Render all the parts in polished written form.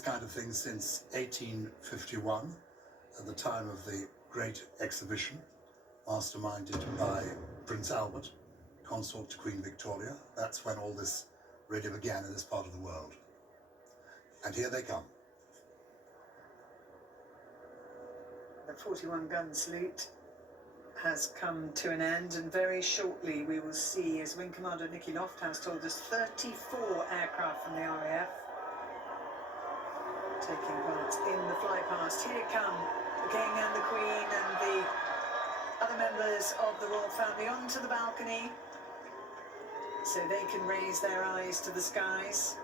this kind of thing since 1851, at the time of the Great Exhibition, masterminded by Prince Albert, consort to Queen Victoria. That's when all this really began in this part of the world. And here they come. The 41-gun salute has come to an end, and very shortly we will see, as Wing Commander Nicky Lofthouse told us, 34 aircraft from the RAF taking part in the fly past. Here come the King and the Queen and the other members of the royal family onto the balcony so they can raise their eyes to the skies.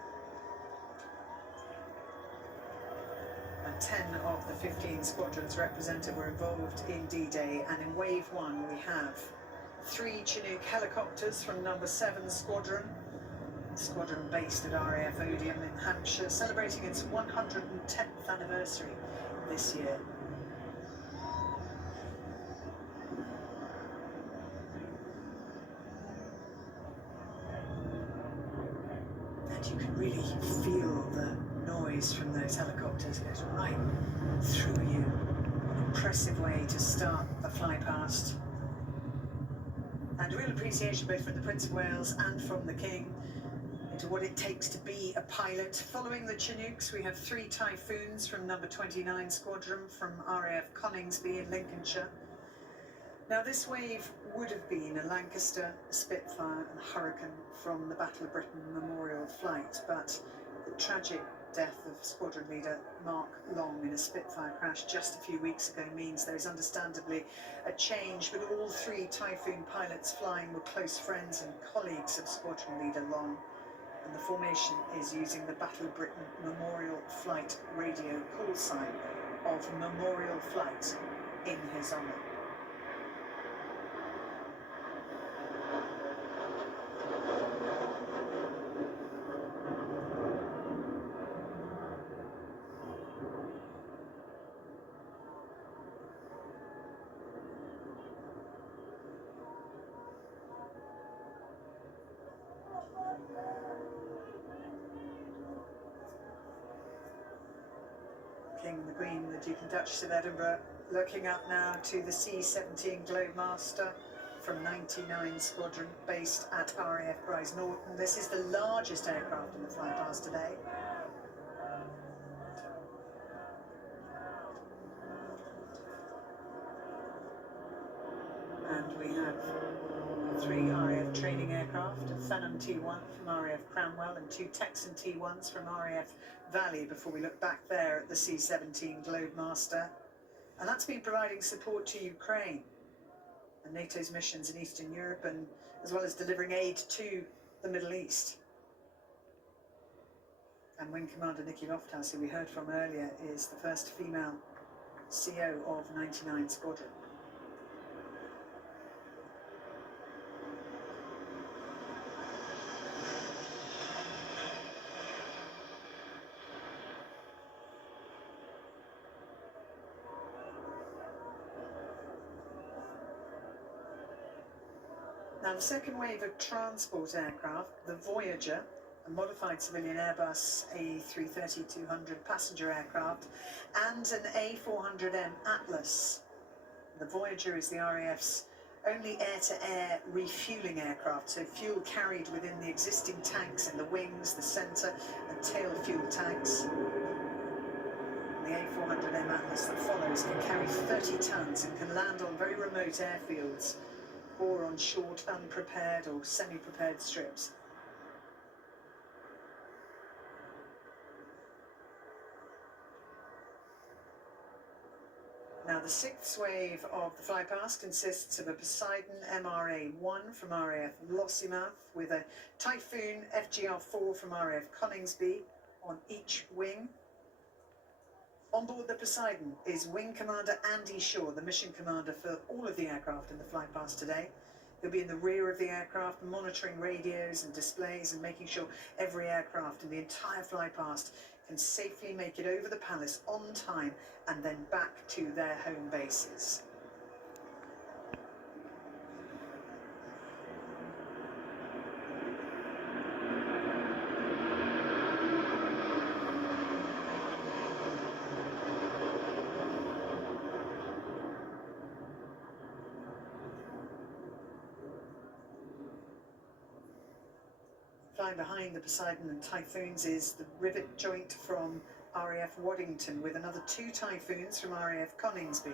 And 10 of the 15 squadrons represented were involved in D-Day, and in Wave 1 we have 3 Chinook helicopters from number 7 Squadron, based at RAF Odium in Hampshire, celebrating its 110th anniversary this year. And you can really feel the noise from those helicopters. It goes right through you. An impressive way to start the fly past. And real appreciation both from the Prince of Wales and from the King into what it takes to be a pilot. Following the Chinooks, we have 3 Typhoons from number 29 Squadron from RAF Coningsby in Lincolnshire. Now this wave would have been a Lancaster, a Spitfire and Hurricane from the Battle of Britain Memorial flight, but the tragic death of squadron leader Mark Long in a Spitfire crash just a few weeks ago means there is understandably a change, but all 3 Typhoon pilots flying were close friends and colleagues of squadron leader Long, and the formation is using the Battle of Britain Memorial Flight radio call sign of Memorial Flight in his honour. King, the Queen, the Duke and Duchess of Edinburgh, looking up now to the C-17 Globemaster from 99 Squadron, based at RAF Brize Norton. This is the largest aircraft in the fly past today. And we have 3 RAF training aircraft, a Phenom T1 from RAF Cranwell and 2 Texan T1s from RAF Valley, before we look back there at the C-17 Globemaster. And that's been providing support to Ukraine and NATO's missions in Eastern Europe, and as well as delivering aid to the Middle East. And Wing Commander Nicky Lofthouse, who we heard from earlier, is the first female CO of 99 Squadron. Now, the second wave of transport aircraft, the Voyager, a modified civilian Airbus A330-200 passenger aircraft, and an A400M Atlas. The Voyager is the RAF's only air-to-air refuelling aircraft, so fuel carried within the existing tanks in the wings, the centre and tail fuel tanks. The A400M Atlas that follows can carry 30 tonnes and can land on very remote airfields or on short, unprepared or semi-prepared strips. Now, the 6th wave of the flypast consists of a Poseidon MRA-1 from RAF Lossiemouth with a Typhoon FGR-4 from RAF Coningsby on each wing. On board the Poseidon is Wing Commander Andy Shaw, the mission commander for all of the aircraft in the flypast today. He'll be in the rear of the aircraft, monitoring radios and displays and making sure every aircraft in the entire flypast can safely make it over the palace on time and then back to their home bases. flying behind the Poseidon and Typhoons is the Rivet Joint from RAF Waddington, with another 2 Typhoons from RAF Coningsby.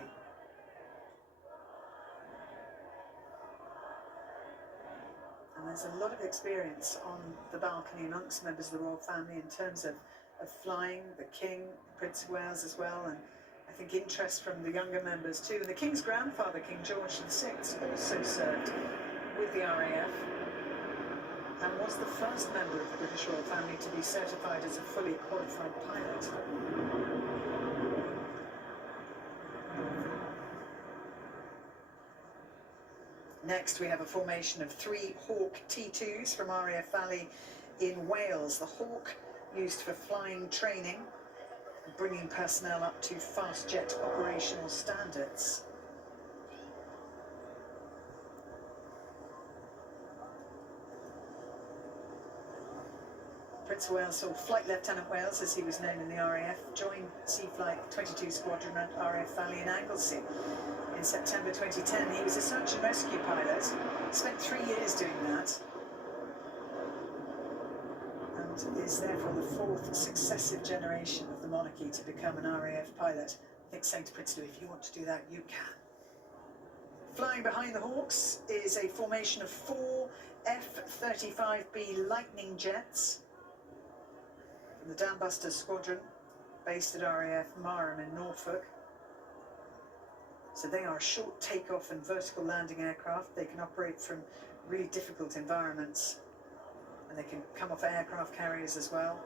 And there's a lot of experience on the balcony amongst members of the royal family in terms of flying, the King, Prince of Wales as well, and I think interest from the younger members too. And the King's grandfather, King George VI, also served with the RAF and was the first member of the British royal family to be certified as a fully qualified pilot. Next, we have a formation of 3 Hawk T2s from RAF Valley in Wales. The Hawk used for flying training, bringing personnel up to fast jet operational standards. Prince of Wales, or Flight Lieutenant Wales as he was known in the RAF, joined Sea Flight 22 Squadron at RAF Valley in Anglesey. In September 2010, he was a search and rescue pilot, spent 3 years doing that, and is therefore the 4th successive generation of the monarchy to become an RAF pilot. I think saying to Prince Louis, if you want to do that, you can. Flying behind the Hawks is a formation of 4 F-35B Lightning jets from the Dambuster Squadron, based at RAF Marham in Norfolk. So they are short takeoff and vertical landing aircraft. They can operate from really difficult environments, and they can come off aircraft carriers as well.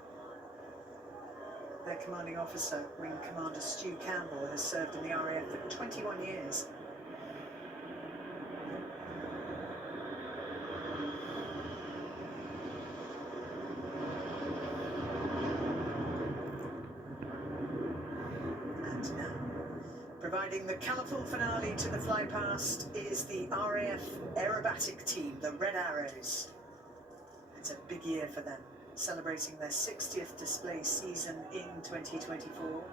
Their commanding officer, Wing Commander Stu Campbell, has served in the RAF for 21 years. And now, providing the colourful finale to the flypast is the RAF aerobatic team, the Red Arrows. It's a big year for them, celebrating their 60th display season in 2024.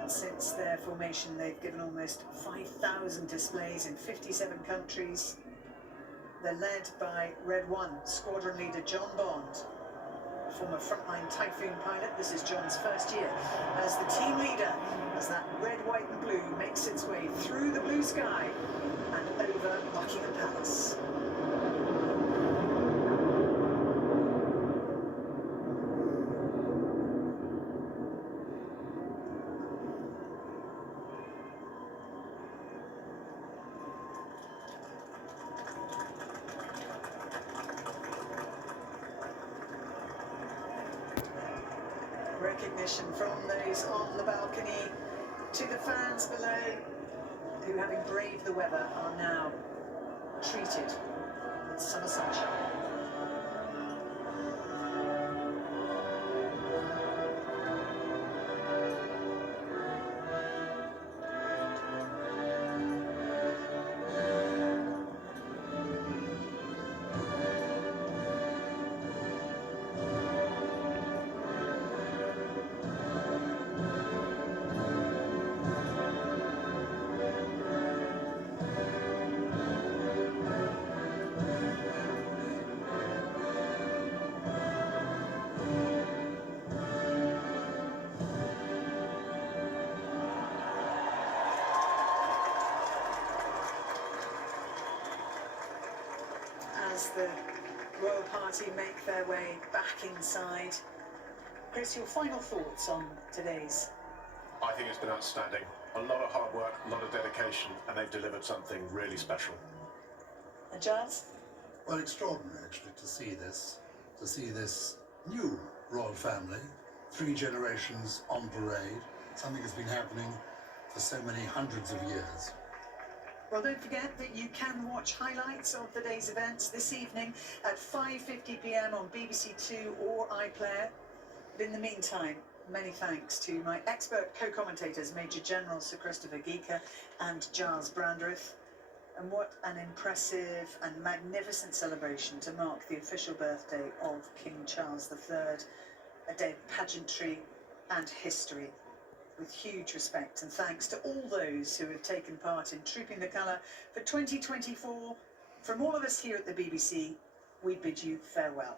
And since their formation, they've given almost 5,000 displays in 57 countries. They're led by Red 1 Squadron Leader John Bond, former frontline Typhoon pilot. This is John's first year as the team leader, as that red, white and blue makes its way through the blue sky and over Buckingham Palace. Recognition from those on the balcony to the fans below, who, having braved the weather, are now treated with summer sunshine. As the royal party make their way back inside, Chris, your final thoughts on today's? I think it's been outstanding. A lot of hard work, a lot of dedication, and they've delivered something really special. And Giles? Well, extraordinary actually to see this new royal family, 3 generations on parade, something that's been happening for so many hundreds of years. Well, don't forget that you can watch highlights of the day's events this evening at 5:50 p.m. on BBC Two or iPlayer. But in the meantime, many thanks to my expert co-commentators, Major General Sir Christopher Geeker and Giles Brandreth. And what an impressive and magnificent celebration to mark the official birthday of King Charles III, a day of pageantry and history. With huge respect and thanks to all those who have taken part in Trooping the Colour for 2024. From all of us here at the BBC, we bid you farewell.